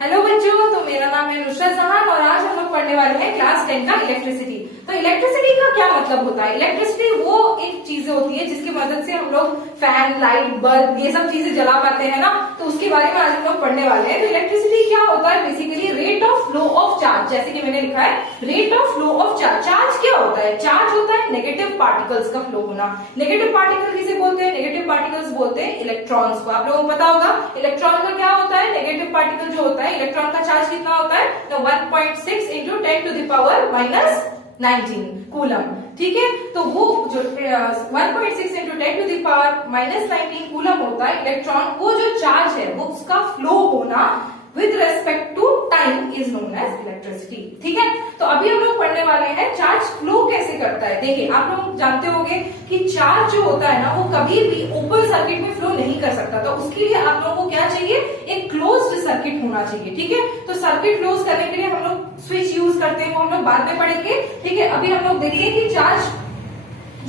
Hello बच्चों, तो मेरा नाम है नुसरत जहान और आज हम लोग पढ़ने वाले हैं क्लास 10 का इलेक्ट्रिसिटी। तो इलेक्ट्रिसिटी का क्या मतलब होता है? इलेक्ट्रिसिटी वो एक चीज होती है जिसकी मदद से हम लोग फैन, लाइट, बल्ब ये सब चीजें जला पाते हैं ना, तो उसके बारे में आज हम लोग पढ़ने वाले हैं। तो इलेक्ट्रिसिटी क्या होता है? Basically rate of flow of charge, जैसे कि मैंने लिखा है rate of flow of charge. Charge क्या होता है? चार्ज होता है नेगेटिव पार्टिकल्स का फ्लो होना। नेगेटिव पार्टिकल किसे बोलते हैं? नेगेटिव पार्टिकल्स बोलते हैं इलेक्ट्रॉन्स को। आप लोगों को पता होगा इलेक्ट्रॉन का क्या होता है? नेगेटिव पार्टिकल जो होता है, इलेक्ट्रॉन का चार्ज कितना होता है? तो 1.6 into 10 to the power minus 19 coulomb. ठीक है, तो वो जो 1.6 into 10 to the power minus 19 coulomb होता है इलेक्ट्रॉन, वो जो चार्ज है वो उसका फ्लो होना with respect to time is known as electricity. ठीक है, तो अभी हम लोग पढ़ने वाले हैं चार्ज फ्लो कैसे करता है। देखिए, आप लोग जानते होंगे कि चार्ज जो होता है ना, वो कभी भी ओपन सर्किट में फ्लो नहीं कर सकता। तो उसके लिए आप लोगों को क्या चाहिए? एक क्लोज्ड सर्किट होना चाहिए। ठीक है, तो सर्किट क्लोज करने के लिए हम लोग स्विच यूज करते हैं, वो हम लोग बाद में पढ़ेंगे। ठीक है, अभी हम लोग देखिए कि चार्ज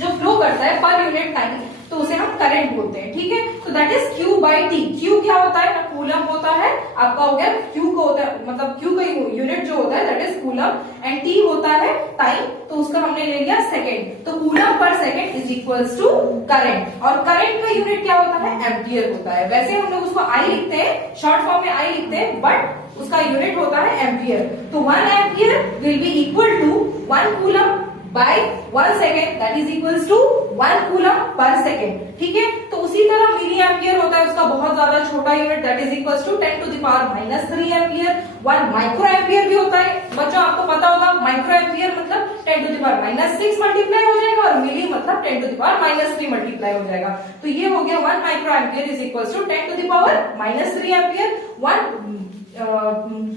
जो फ्लो करता है पर यूनिट टाइम, तो उसे हम करंट बोलते हैं। ठीक है, तो that is Q by T. Q क्या होता है? कूलम होता है आपका, हो गया क्यू को होता है, मतलब क्यू का यूनिट जो होता है that is coulomb, and T होता है टाइम, तो उसका हमने ले लिया सेकेंड। तो coulomb per second is equals to current, और करंट का यूनिट क्या होता है? एम्पियर होता है। वैसे हम लोग उसको आई लिखते हैं, शॉर्ट फॉर्म में आई लिखते हैं, बट उसका यूनिट होता है एम्पियर। तो 1 ampere will be equal to 1 coulomb by 1 second, that is equals to 1 coulomb per second. ठीक है, तो उसी तरह मिली एम्पियर होता है उसका बहुत ज्यादा छोटा unit, that is equals to 10 to the power minus 3 ampere. 1 micro ampere भी होता है बच्चों, आपको पता होगा माइक्रो एम्पियर मतलब 10 to the power minus 6 multiply हो जाएगा, और मिली मतलब 10 to the power minus 3 multiply हो जाएगा। तो ये हो गया 1 micro ampere is equals to 10 to the power minus 3 ampere. 1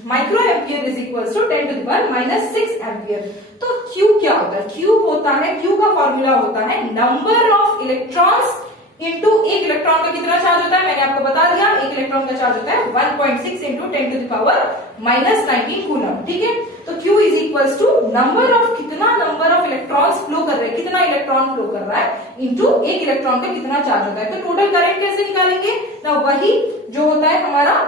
micro ampere is equals to 10 to the power minus 6 ampere. तो Q क्या होता है? Q होता है, Q का फॉर्मूला होता है नंबर ऑफ इलेक्ट्रॉन्स इंटू एक इलेक्ट्रॉन का कितना चार्ज होता है, मैंने आपको बता दिया। एक इलेक्ट्रॉन का चार्ज होता है 1.6 into 10 to the power minus 19 coulomb. ठीक है, तो Q is equals to number of, कितना नंबर ऑफ इलेक्ट्रॉन्स फ्लो कर रहे हैं, कितना इलेक्ट्रॉन फ्लो कर रहा है, इंटू एक इलेक्ट्रॉन का कितना चार्ज होता है। तो टोटल करंट कैसे निकालेंगे ना? वही जो होता है हमारा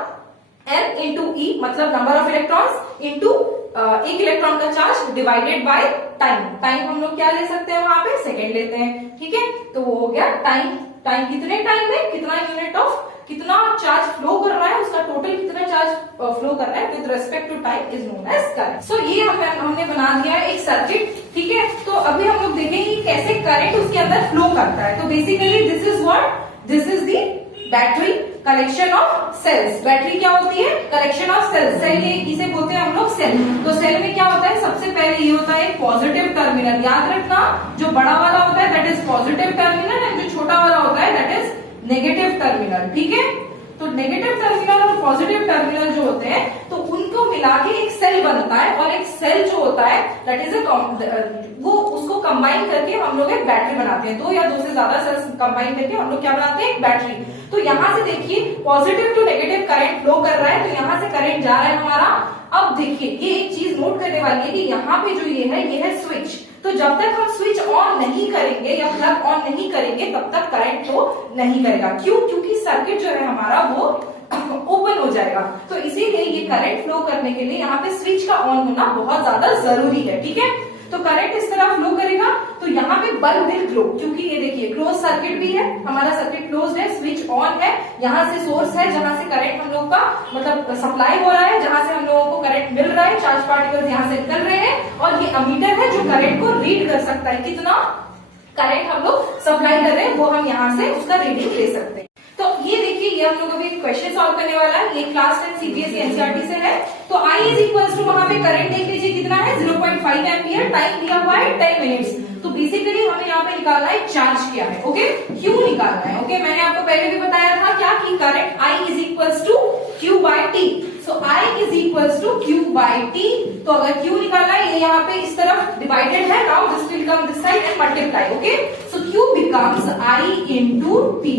N इंटू E, मतलब नंबर ऑफ इलेक्ट्रॉन्स इंटू एक इलेक्ट्रॉन का charge divided by time. Time हम लोग क्या ले सकते हैं? वहां पे सेकेंड लेते हैं। ठीक है, तो वो हो गया टाइम। टाइम कितने टाइम में कितना यूनिट ऑफ कितना चार्ज फ्लो कर रहा है, उसका टोटल कितना चार्ज फ्लो कर रहा है with respect to time is known as current. So ये हमने बना दिया है एक सर्किट। ठीक है, तो अभी हम लोग देखेंगे कैसे करंट उसके अंदर फ्लो करता है। तो basically this is what, this is the battery collection of cells. Battery क्या होती है? Collection of sales. सेल इसे बोलते हैं हम लोग सेल। तो सेल में क्या होता है? सबसे पहले ये होता है पॉजिटिव टर्मिनल। याद रखना, जो बड़ा वाला होता है that is positive terminal, and जो छोटा वाला होता है दैट इज नेगेटिव टर्मिनल। ठीक है, तो नेगेटिव टर्मिनल और पॉजिटिव टर्मिनल जो होते हैं, तो उनको मिला के एक सेल बनता है, और एक सेल जो होता है दैट इज वो उसको कंबाइन करके हम लोग एक बैटरी बनाते हैं। 2 या 2 से ज्यादा सेल्स कंबाइन करके हम लोग क्या बनाते हैं? एक बैटरी। तो यहां से देखिए positive to negative current flow कर रहा है, तो यहां से करंट जा रहा है हमारा। अब देखिए ये एक चीज नोट करने वाली है कि यहाँ पे जो ये है स्विच। तो जब तक हम स्विच ऑन नहीं करेंगे या प्लग ऑन नहीं करेंगे तब तक करंट फ्लो नहीं करेगा। क्यों? क्योंकि सर्किट जो है हमारा वो ओपन हो जाएगा। तो इसीलिए ये करंट फ्लो करने के लिए यहाँ पे स्विच का ऑन होना बहुत ज्यादा जरूरी है। ठीक है, तो करंट इस तरह फ्लो करेगा, तो यहाँ पे बल्ब विल ग्लो, क्योंकि ये देखिए क्लोज सर्किट भी है, हमारा सर्किट क्लोज है, स्विच ऑन है, यहाँ से सोर्स है जहां से करंट हम लोग का मतलब सप्लाई हो रहा है, जहां से हम लोगों को करंट मिल रहा है, चार्ज पार्टिकल्स यहाँ से निकल रहे हैं, और ये अमीटर है जो करंट को रीड कर सकता है, कितना करंट हम लोग सप्लाई कर रहे हैं वो हम यहाँ से उसका रीडिंग ले सकते हैं। तो ये देखिए, ये हम लोग अभी क्वेश्चन सॉल्व करने वाला है, ये क्लास 10 सीबीएसई एनसीईआरटी से है। तो I इज इक्वल्स टू, वहां पे करंट देख लीजिए कितना है 0.5 एम्पियर, टाइम दिया हुआ है 10 मिनट्स। तो बेसिकली हमें यहाँ पे निकालना है चार्ज क्या है, ओके, Q निकालना है। ओके, मैंने आपको पहले भी बताया था क्या कि current I is equals to Q by T. So I is equals to Q by T. तो अगर Q निकालना है, ये यहाँ पे इस तरफ डिवाइडेड है, now this will come this side and multiply. Okay, so Q becomes I into T.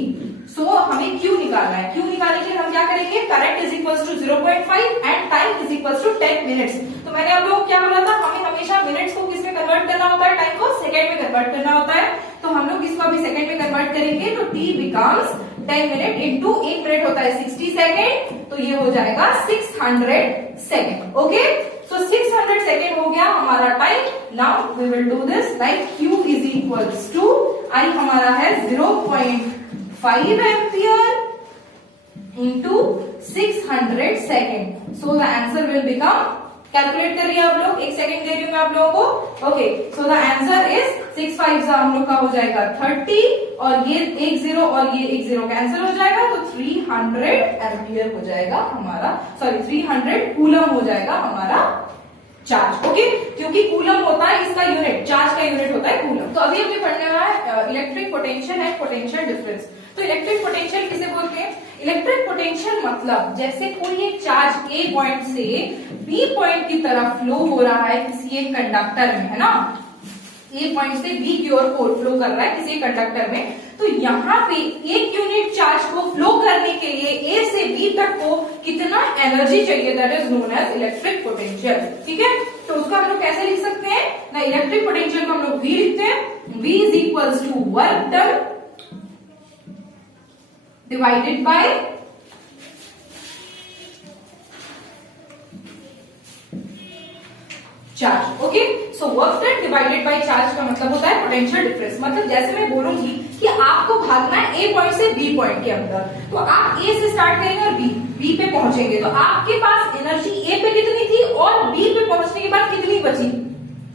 So हमें Q निकालना है। Q निकालने के लिए हम क्या करेंगे? Current is equals to 0.5 and time is equals to 10 minutes. तो मैंने आप लोगों को क्या बोला था? हमें हमेशा मिनट्स को किसमें कन्वर्ट करना होता है? टाइम को सेकंड में कन्वर्ट करना होता है। तो हम लोग इसको अभी सेकंड में कन्वर्ट करेंगे, तो T becomes 10 minute into 1 minute होता है 60 सेकेंड, तो ये हो जाएगा 600 सेकेंड। ओके, सो 600 सेकेंड हो गया हमारा time. Now we will do this like Q is equals to, I हमारा है 0.5 ampere into 600 second. So the answer will become, calculate करिए आप लोग, एक सेकंड दे रही हूं मैं आप लोगों को। Okay, so the answer is 6 5 हम लोग का हो जाएगा 30, और ये एक 0 और ये एक 0 कैंसिल हो जाएगा, तो 300 एम्पियर हो जाएगा हमारा, सॉरी 300 कूलम हो जाएगा हमारा चार्ज। ओके, क्योंकि कूलम होता है इसका यूनिट, चार्ज का यूनिट होता है कूलम। तो अभी हमें पढ़ने वाला है electric potential and potential difference. तो इलेक्ट्रिक पोटेंशियल किसे बोलते हैं? इलेक्ट्रिक पोटेंशियल मतलब जैसे कोई एक चार्ज ए पॉइंट से बी पॉइंट की तरफ फ्लो हो रहा है किसी एक कंडक्टर में, है ना, ए पॉइंट से बी की ओर फ्लो कर रहा है किसी कंडक्टर में, तो यहाँ पे एक यूनिट चार्ज को फ्लो करने के लिए ए से बी तक को कितना एनर्जी चाहिए, that is known as electric potential. ठीक है, तो उसको हम लोग कैसे लिख सकते हैं ना, इलेक्ट्रिक पोटेंशियल को हम लोग V लिखते हैं, V is equals to work done divided by charge. Okay, so work done divided by charge का मतलब होता है पोटेंशियल डिफरेंस। मतलब जैसे मैं बोलूंगी कि आपको भागना है ए पॉइंट से बी पॉइंट के अंदर, तो आप ए से स्टार्ट करेंगे और बी पे पहुंचेंगे, तो आपके पास एनर्जी ए पे कितनी थी और बी पे पहुंचने के बाद कितनी बची।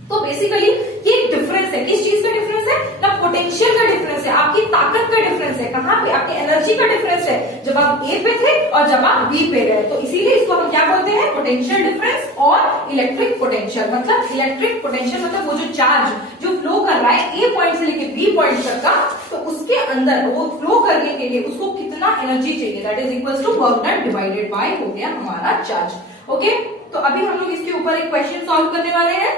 तो बेसिकली ये डिफरेंस है, किस चीज का डिफरेंस है ना, पोटेंशियल का डिफरेंस है, आपकी ताकत का डिफरेंस है, कहां पे, आपकी एनर्जी का डिफरेंस है, जब आप ए पे थे और जब आप बी पे गए। तो इसीलिए इसको हम क्या बोलते हैं, पोटेंशियल डिफरेंस और इलेक्ट्रिक पोटेंशियल। मतलब इलेक्ट्रिक पोटेंशियल मतलब वो जो चार्ज जो फ्लो कर रहा है ए पॉइंट से लेके बी पॉइंट तक का, तो उसके अंदर वो फ्लो करने के लिए उसको कितना एनर्जी चाहिए, that is equal to work done divided by हो गया हमारा चार्ज। ओके, तो अभी हम लोग इसके ऊपर एक क्वेश्चन सॉल्व करने वाले हैं।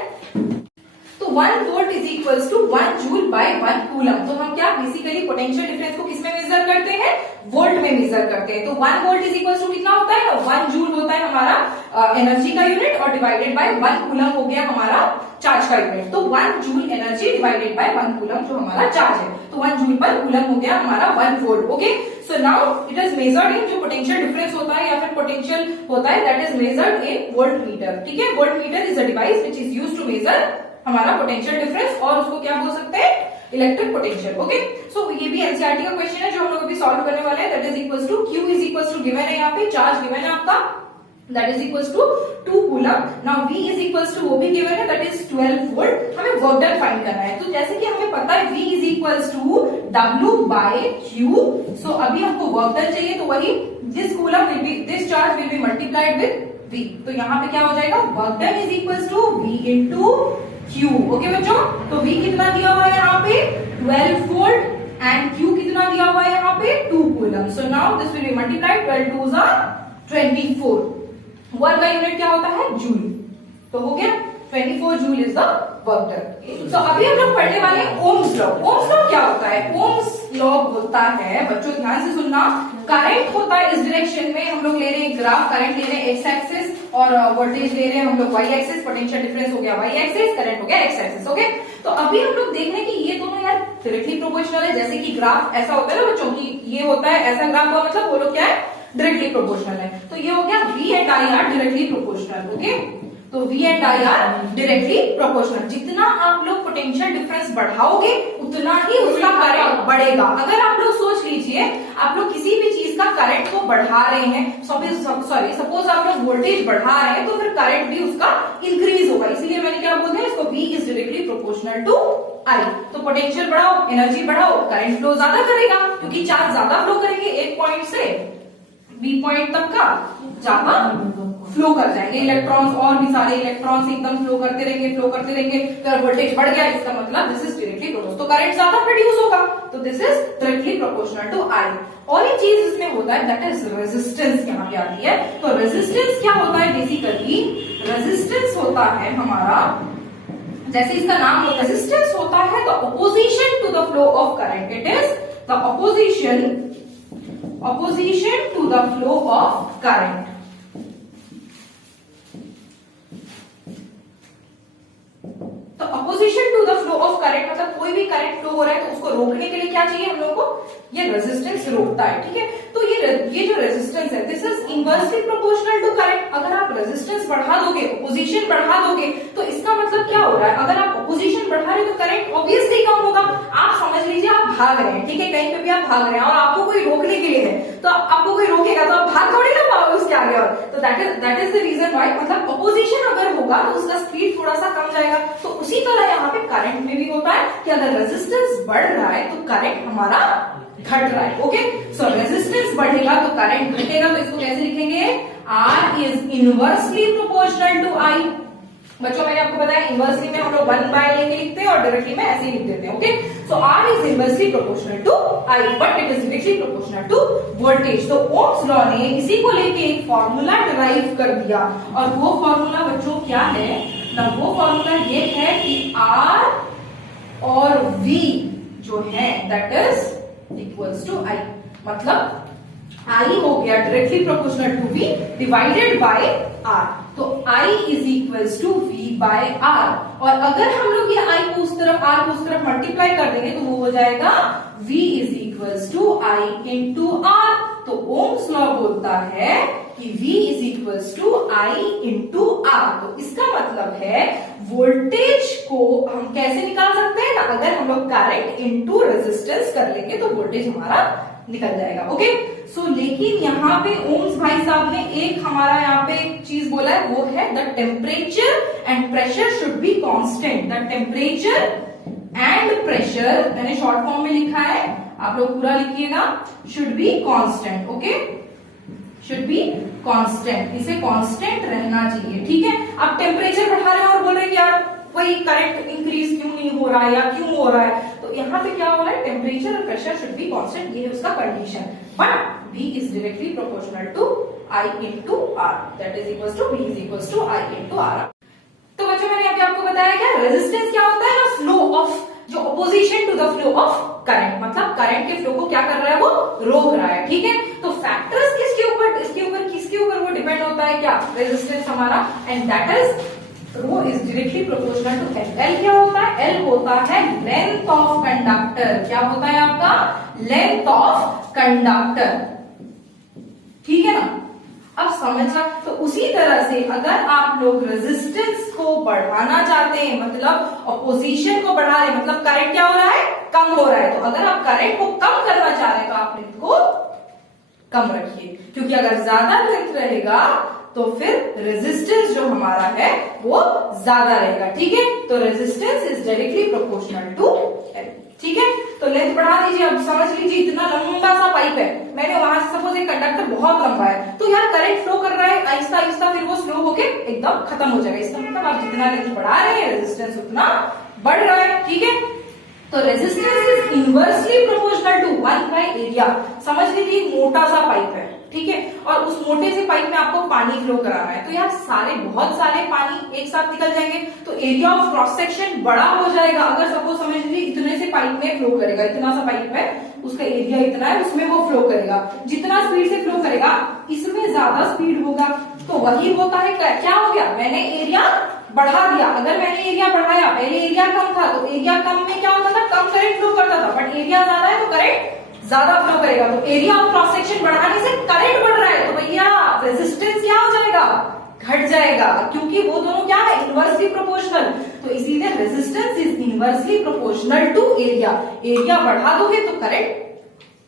तो 1 volt is equals to 1 joule by 1 coulomb. तो हम क्या बेसिकली पोटेंशियल डिफरेंस को किसमें मेजर करते हैं, वोल्ट में मेजर करते हैं। तो 1 वोल्ट इज इक्वल्स टू कितना होता है, 1 जूल होता है हमारा एनर्जी का यूनिट, और डिवाइडेड बाय 1 कूलम हो गया हमारा चार्ज का यूनिट। तो 1 joule energy divided by 1 coulomb जो हमारा चार्ज है, तो 1 जूल पर कूलम हो गया हमारा 1 volt. Okay, so now it is measured इन, जो पोटेंशियल डिफरेंस होता है या फिर पोटेंशियल होता है, that is measured in voltmeter. ठीक है, voltmeter is a device which is used to measure हमारा पोटेंशियल डिफरेंस, और उसको क्या बोल सकते हैं, इलेक्ट्रिक पोटेंशियल। ओके, सो ये भी एनसीईआरटी का क्वेश्चन है जो हम लोग अभी सॉल्व करने वाले हैं। That is equals to Q is equals to given है, यहाँ पे चार्ज गिवन है आपका, that is equals to 2 coulomb. Now V is equals to वो भी गिवन है, दैट इज 12 वोल्ट। हमें वर्क डन फाइंड करना है, तो जैसे कि हमें पता है V is equals to W by Q। So अभी हमको वर्क डन चाहिए, तो वही this coulomb will B, this charge will be multiplied with V। तो यहाँ पे क्या हो जाएगा, work done is equals to V into Q। Okay बच्चों, तो V कितना दिया हुआ है यहाँ पे 12 वोल्ट, एंड Q कितना दिया हुआ है यहाँ पे 2 coulomb. So now this will be multiplied, 12 2s are 24। Work का यूनिट क्या होता है, जूल। तो हो गया 24 joule is the work done. तो अभी हम लोग पढ़ने वाले हैं ओम्स लॉ। ओम्स लॉ क्या होता है, ओम्स लॉ होता है, बच्चों ध्यान से सुनना, करंट होता है इस डायरेक्शन में, हम लोग ले रहे हैं ग्राफ, करंट ले रहे हैं एक्स एक्सिस, और वोल्टेज ले रहे हैं हम लोग वाई एक्सिस, पोटेंशियल डिफरेंस हो गया वाई एक्सिस, करंट हो गया एक्स एक्सिस। ओके, तो अभी हम लोग देख रहे हैं कि ये दोनों यार डायरेक्टली प्रोपोर्शनल है। जैसे कि ग्राफ ऐसा होता है ना बच्चों की, ये होता है ऐसा ग्राफ हुआ, मतलब वो लोग क्या है, डायरेक्टली प्रोपोर्शनल है। तो ये हो गया V and I are directly proportional. Okay, तो V and I are directly proportional. जितना आप लोग पोटेंशियल डिफरेंस बढ़ाओगे उतना ही उसका करंट बढ़ेगा। अगर आप लोग सोच लीजिए, आप लोग किसी भी चीज का करंट को बढ़ा रहे हैं, सपोज आप लोग वोल्टेज बढ़ा रहे हैं, तो फिर करंट भी उसका इंक्रीज होगा। इसीलिए मैंने क्या बोलते हैं इसको, V is directly proportional to I। तो पोटेंशियल बढ़ाओ, एनर्जी बढ़ाओ, करंट फ्लो ज्यादा करेगा, क्योंकि चार्ज ज्यादा फ्लो करेंगे, एक पॉइंट से बी पॉइंट तक का ज्यादा फ्लो कर जाएंगे इलेक्ट्रॉन्स, और भी सारे इलेक्ट्रॉन्स एकदम फ्लो करते रहेंगे। तो वोल्टेज बढ़ गया, इसका मतलब दिस इज डायरेक्टली प्रोपोर्शनल, तो करंट ज्यादा प्रोड्यूस होगा, तो this is directly proportional to I। और एक चीज इसमें होता है, दैट इज रेजिस्टेंस, यहाँ पे आती है। तो रेजिस्टेंस क्या होता है, बेसिकली रेजिस्टेंस होता है हमारा, जैसे इसका नाम होता है, रेजिस्टेंस होता है the opposition to the flow of current. It is the opposition to the flow of current। तो opposition to the flow of current मतलब कोई भी करंट फ्लो हो रहा है तो उसको रोकने के लिए क्या चाहिए हम लोग को, ये रेजिस्टेंस रोकता है। ठीक है, तो ये ये जो रेजिस्टेंस है this is inversely proportional to current. अगर आप रेजिस्टेंस बढ़ा दोगे, ऑपोजिशन बढ़ा दोगे, तो इसका मतलब क्या हो रहा है, अगर आप ऑपोजिशन बढ़ा रहे हो तो करंट ऑब्वियसली कम होगा। आप समझ लीजिए आप भाग रहे हैं, ठीक है, कहीं पे भी आप भाग रहे हैं और आपको कोई रोकने के लिए है, तो आपको कोई रोकेगा तो आप भाग थोड़ी ना पाओगे उसके आगे। और तो that is the reason why, मतलब ऑपोजिशन अगर होगा तो उसका स्पीड थोड़ा सा कम जाएगा। तो उसी तरह यहाँ पे करंट में भी होता है कि अगर रेजिस्टेंस बढ़ रहा है तो करंट हमारा घट रहा है। ओके, सो रेजिस्टेंस बढ़ेगा तो करंट घटेगा। तो इसको कैसे लिखेंगे, R is inversely proportional to I। बच्चों मैंने आपको बताया इनवर्सली में हम लोग 1 लेके लिखते हैं और डायरेक्टली में ऐसे ही लिख देते हैं। Okay, so R is inversely proportional to I but it is directly proportional to voltage. तो ओम्स लॉ ने इसी को लेके एक फॉर्मूला डिराइव कर दिया और वो फॉर्मूला बच्चों क्या है ना, वो फॉर्मूला ये है कि R और V जो है that is equals to I। मतलब I हो गया directly proportional to V divided by R। तो I is equals to V by R। और अगर हम लोग ये I को उस तरफ, R को उस तरफ मल्टीप्लाई कर देंगे तो वो हो जाएगा V is equals to I into R। तो ओम्स लॉ बोलता है कि V is equals to I into R। तो इसका मतलब है वोल्टेज को हम कैसे निकाल सकते हैं ना, अगर हम लोग करंट इंटू रेजिस्टेंस कर लेंगे तो वोल्टेज हमारा निकल जाएगा। ओके, सो लेकिन यहाँ पे ओम्स भाई साहब ने एक हमारा यहाँ पे एक चीज बोला है, वो है the temperature and pressure should be constant. The temperature and pressure मैंने शॉर्ट फॉर्म में लिखा है, आप लोग पूरा लिखिएगा, should be constant. Okay, should be constant, इसे कांस्टेंट रहना चाहिए। ठीक है, आप टेम्परेचर बढ़ा रहे हैं और बोल रहे हैं कि यार वही करंट इंक्रीज क्यों नहीं हो रहा है या क्यों हो रहा है, तो यहाँ पे क्या हो रहा है, टेम्परेचर और प्रेशर शुड बी कांस्टेंट, ये है उसका condition. But V is directly proportional to I into R, that is equals to V is equals to I into R। तो बच्चों मैंने अभी आपको बताया क्या रेजिस्टेंस क्या होता है ना, फ्लो ऑफ, जो opposition to the flow of current, मतलब करंट के फ्लो को क्या कर रहा है, वो रोक रहा है। ठीक है, तो फैक्टर्स किसके ऊपर, इसके ऊपर, किसके ऊपर वो डिपेंड होता है, क्या, रेजिस्टेंस हमारा, and that is rho is directly proportional to L। L क्या होता है, L होता है लेंथ ऑफ कंडक्टर। क्या होता है आपका, लेंथ ऑफ कंडक्टर। ठीक है ना, अब समझना। तो उसी तरह से अगर आप लोग रेजिस्टेंस को बढ़ाना चाहते हैं, मतलब ऑपोजिशन को बढ़ा रहे हैं, मतलब करंट क्या हो रहा है, कम हो रहा है, तो अगर आप करंट को कम करना चाह रहे हैं तो आप लेंथ को कम रखिए, क्योंकि अगर ज्यादा लेंथ रहेगा तो फिर रेजिस्टेंस जो हमारा है वो ज्यादा रहेगा। ठीक है, तो resistance is directly proportional to L। ठीक है, तो लेंथ बढ़ा दीजिए। अब समझ लीजिए इतना लंबा सा पाइप है, मैंने वहां से सपोज एक कंडक्टर बहुत लंबा है, तो यार करंट फ्लो कर रहा है आहिस्ता आहिस्ता, फिर वो स्लो होके एकदम खत्म हो जाएगा। इसका मतलब आप जितना लेंथ बढ़ा रहे हैं रेजिस्टेंस उतना बढ़ रहा है। ठीक है, तो resistance is inversely proportional to 1 by area. समझ लीजिए मोटा सा पाइप है, ठीक है, और उस मोटे से पाइप में आपको पानी फ्लो कराना है, तो यार बहुत सारे पानी एक साथ निकल जाएंगे, तो एरिया ऑफ क्रॉस सेक्शन बड़ा हो जाएगा। अगर सपोज समझ लीजिए इतने से पाइप में फ्लो करेगा, इतना सा पाइप है, उसका एरिया इतना है, उसमें वो फ्लो करेगा, जितना स्पीड से फ्लो करेगा इसमें ज्यादा स्पीड होगा। तो वही होता है, क्या हो गया, मैंने एरिया बढ़ा दिया। अगर मैंने एरिया बढ़ाया, पहले एरिया कम था, तो एरिया कम में क्या होता था, कम करंट फ्लो करता था, बट एरिया ज्यादा है तो करंट ज्यादा फ्लो करेगा। तो एरिया ऑफ क्रॉस सेक्शन बढ़ाने से करंट बढ़ रहा है, तो भैया रेजिस्टेंस क्या हो जाएगा, घट जाएगा, क्योंकि वो दोनों क्या है, इनवर्सली प्रोपोर्शनल। तो इसीलिए resistance is inversely proportional to area. Area बढ़ा दोगे तो करंट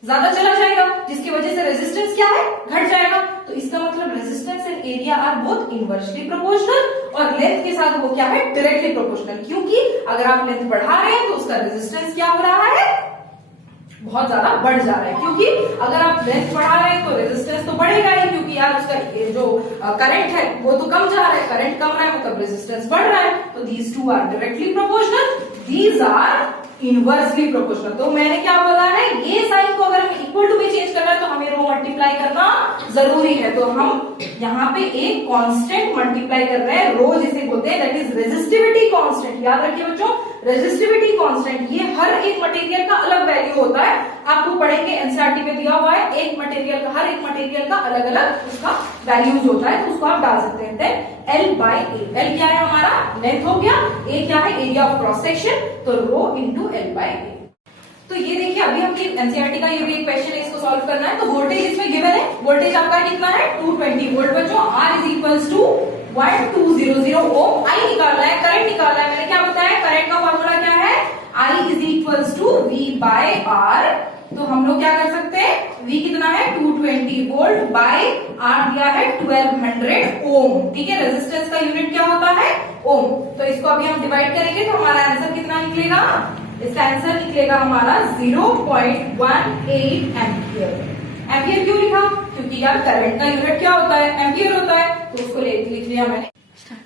ज्यादा चला जाएगा, जिसकी वजह से रेजिस्टेंस क्या है, घट जाएगा। तो इसका मतलब resistance and area are both inversely proportional, और लेंथ के साथ वो क्या है, डायरेक्टली प्रोपोर्शनल, क्योंकि अगर आप लेंथ बढ़ा रहे हैं तो उसका रेजिस्टेंस क्या हो रहा है, बहुत ज्यादा बढ़ जा रहा है, क्योंकि अगर आप लेंथ बढ़ा रहे हैं तो रेजिस्टेंस तो बढ़ेगा ही, क्योंकि यार उसका जो करंट है वो तो कम जा रहा है, करंट कम रहा है मतलब रेजिस्टेंस बढ़ रहा है। तो these two are directly proportional, these are inversely proportional. तो मैंने क्या बोला है, ये साइन को अगर इक्वल टू में चेंज करना है तो हमें रो मल्टीप्लाई करना जरूरी है। तो हम यहाँ पे एक कांस्टेंट मल्टीप्लाई कर रहे हैं, रो जिसे बोलते हैं, दैट इज रेजिस्टिविटी कांस्टेंट। याद रखिए बच्चों, रेजिस्टिविटी कांस्टेंट, ये हर एक मटेरियल का अलग वैल्यू होता है, आपको पढ़ेंगे एनसीईआरटी में दिया हुआ है, एक मटेरियल का, हर एक मटेरियल का अलग अलग उसका वैल्यूज होता है, तो उसको आप डाल सकते हैं। देन L बाय ए, L क्या है हमारा, लेंथ हो गया, A क्या है, एरिया ऑफ क्रॉस सेक्शन, तो रो इंटू L बाय ए। तो ये देखिए अभी हम एनसीईआरटी का ये भी एक क्वेश्चन है, इसको सॉल्व करना है। तो वोल्टेज इसमें गिवन है, वोल्टेज आपका कितना है 220 वोल्ट बच्चों। R इज इक्वल्स टू 1200 ओम। आई निकालना है, करंट निकालना है। मैंने क्या बताया, करंट का फॉर्मूला क्या है, I is equals to V by R। तो हम लोग क्या कर सकते हैं, V कितना है 220 वोल्ट बाय R दिया है 1200 ओम। ठीक है, रेजिस्टेंस का यूनिट क्या होता है, ओम। तो इसको अभी हम डिवाइड करेंगे तो हमारा आंसर कितना निकलेगा, इसका आंसर निकलेगा हमारा 0.18 एम्पियर। एम्पियर क्यों लिखा, क्योंकि यार करंट का यूनिट क्या होता है, एम्पियर होता है, तो उसको लिख लिया मैंने।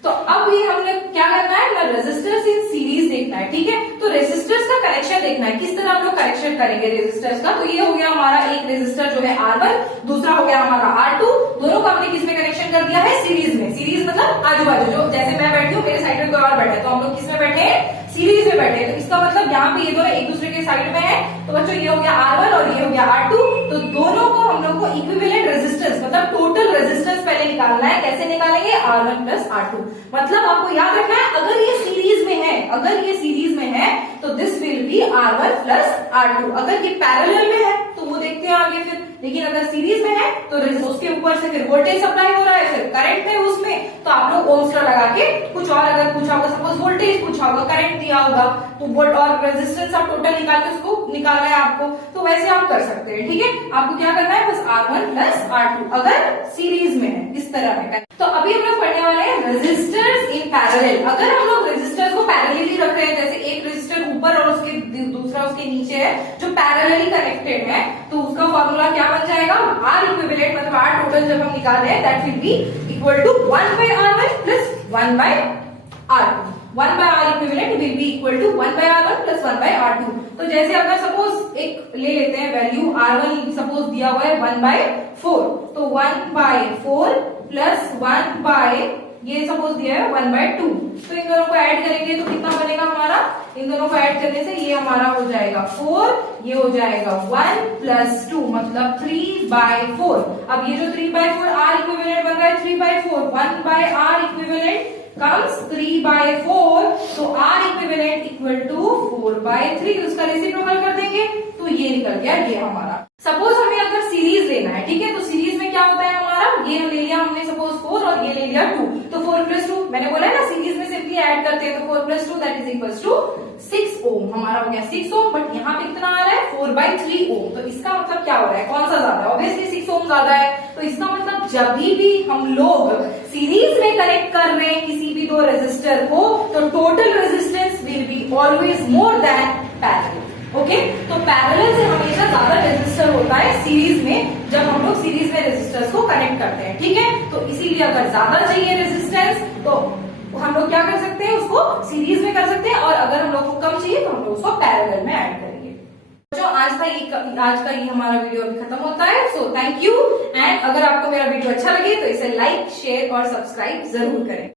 तो अब ये हमने क्या करना है, रेजिस्टर्स इन सीरीज देखना है। ठीक है, तो रेजिस्टर्स का कनेक्शन देखना है, किस तरह हम लोग कनेक्शन करेंगे रेजिस्टर्स का। तो ये हो गया हमारा एक रेजिस्टर जो है R1, दूसरा हो गया हमारा R2। दोनों का हमने किसमें कनेक्शन कर दिया है, सीरीज में। सीरीज मतलब आजू बाजू, जो जैसे मैं बैठी हूँ मेरे साइड में कोई और बैठा है, तो हम लोग किसमें बैठे हैं, सीरीज में बैठे हैं। तो इसका मतलब यहाँ पे ये दोनों एक दूसरे के साइड में है। तो बच्चों ये हो गया R1 और ये हो गया R2। तो दोनों को हम लोग को इक्विवेलेंट रेजिस्टेंस मतलब टोटल रेजिस्टेंस पहले निकालना है। कैसे निकालेंगे, R1 प्लस R2। मतलब आपको याद रखना है, अगर ये सीरीज में है, अगर ये सीरीज में है तो this will be R1 plus R2। अगर ये पैरेलल में है तो वो देखते हैं आगे फिर। लेकिन अगर सीरीज में है तो उसके ऊपर से फिर वोल्टेज सप्लाई हो रहा है, फिर करंट है उसमें, तो आप लोग ओम्स लॉ लगा के कुछ और अगर पूछा होगा, सपोज वोल्टेज पूछा होगा, करंट दिया होगा, तो वोल्ट और रेजिस्टेंस आप टोटल निकाल के उसको निकालना है आपको, तो वैसे आप कर सकते हैं। ठीक है, आपको क्या करना है, बस R1 प्लस R2 अगर सीरीज में है, इस तरह है। तो अभी हम लोग पढ़ने वाले हैं रेजिस्टर्स इन पैरेलल। अगर हम लोग रेजिस्टर्स को पैरेलली रख रहे हैं, जैसे एक रेजिस्टर ऊपर और उसके दूसरा उसके नीचे है जो पैरेलली कनेक्टेड है, तो उसका फॉर्मूला क्या बन जाएगा, R इक्विवेलेंट मतलब R टोटल जब हम निकाल रहे हैं that will be equal to 1/R1 plus 1/R2। 1/R equivalent will be equal to 1/R1 plus 1/R2। तो जैसे अगर सपोज एक ले लेते हैं वैल्यू, R1 सपोज दिया हुआ है 1/4, तो 1/4 प्लस 1 ये सपोज दिया है 1/2। तो इन दोनों को ऐड करेंगे तो कितना बनेगा हमारा, इन दोनों को ऐड करने से ये हमारा हो जाएगा 4, ये हो जाएगा 1 प्लस 2 मतलब 3/4। अब ये जो 3/4 R इक्विवेलेंट बन रहा है 3/4, 1/R इक्विवेलेंट कम्स 3/4, तो R इक्विवेलेंट इक्वल टू 4/3। उसका रेसिप्रोकल कर देंगे तो ये निकल गया ये हमारा। सपोज हमें अगर सीरीज लेना है, ठीक है, तो सीरीज में क्या होता है हमारा, ये ले लिया हमने सपोज 4 और ये ले लिया 2, तो 4 प्लस 2 मैंने बोला है ना सीरीज में सिंपली ऐड करते हैं, तो 4 plus 2 that is equal to 6 ohm. हमारा हो गया 6 ओम, बट यहाँ पे कितना आ रहा है 4/3 ओम। तो इसका मतलब क्या हो रहा है, कौन सा ज्यादा है, ऑब्वियसली 6 ओम ज्यादा है। तो इसका मतलब जब भी हम लोग सीरीज में कनेक्ट कर रहे हैं किसी भी दो रेजिस्टर को, तो total resistance will be always more than parallel. Okay, तो पैरेलल से हमेशा ज्यादा रेजिस्टर होता है सीरीज में, जब हम लोग सीरीज में रेजिस्टर्स को कनेक्ट करते हैं। ठीक है, तो इसीलिए अगर ज्यादा चाहिए रेजिस्टेंस तो हम लोग क्या कर सकते हैं, उसको सीरीज में कर सकते हैं, और अगर हम लोग को कम चाहिए तो हम लोग उसको पैरेलल में ऐड करेंगे। तो आज का ये हमारा वीडियो अभी खत्म होता है। सो थैंक यू, एंड अगर आपको मेरा वीडियो अच्छा लगे तो इसे लाइक, शेयर और सब्सक्राइब जरूर करें।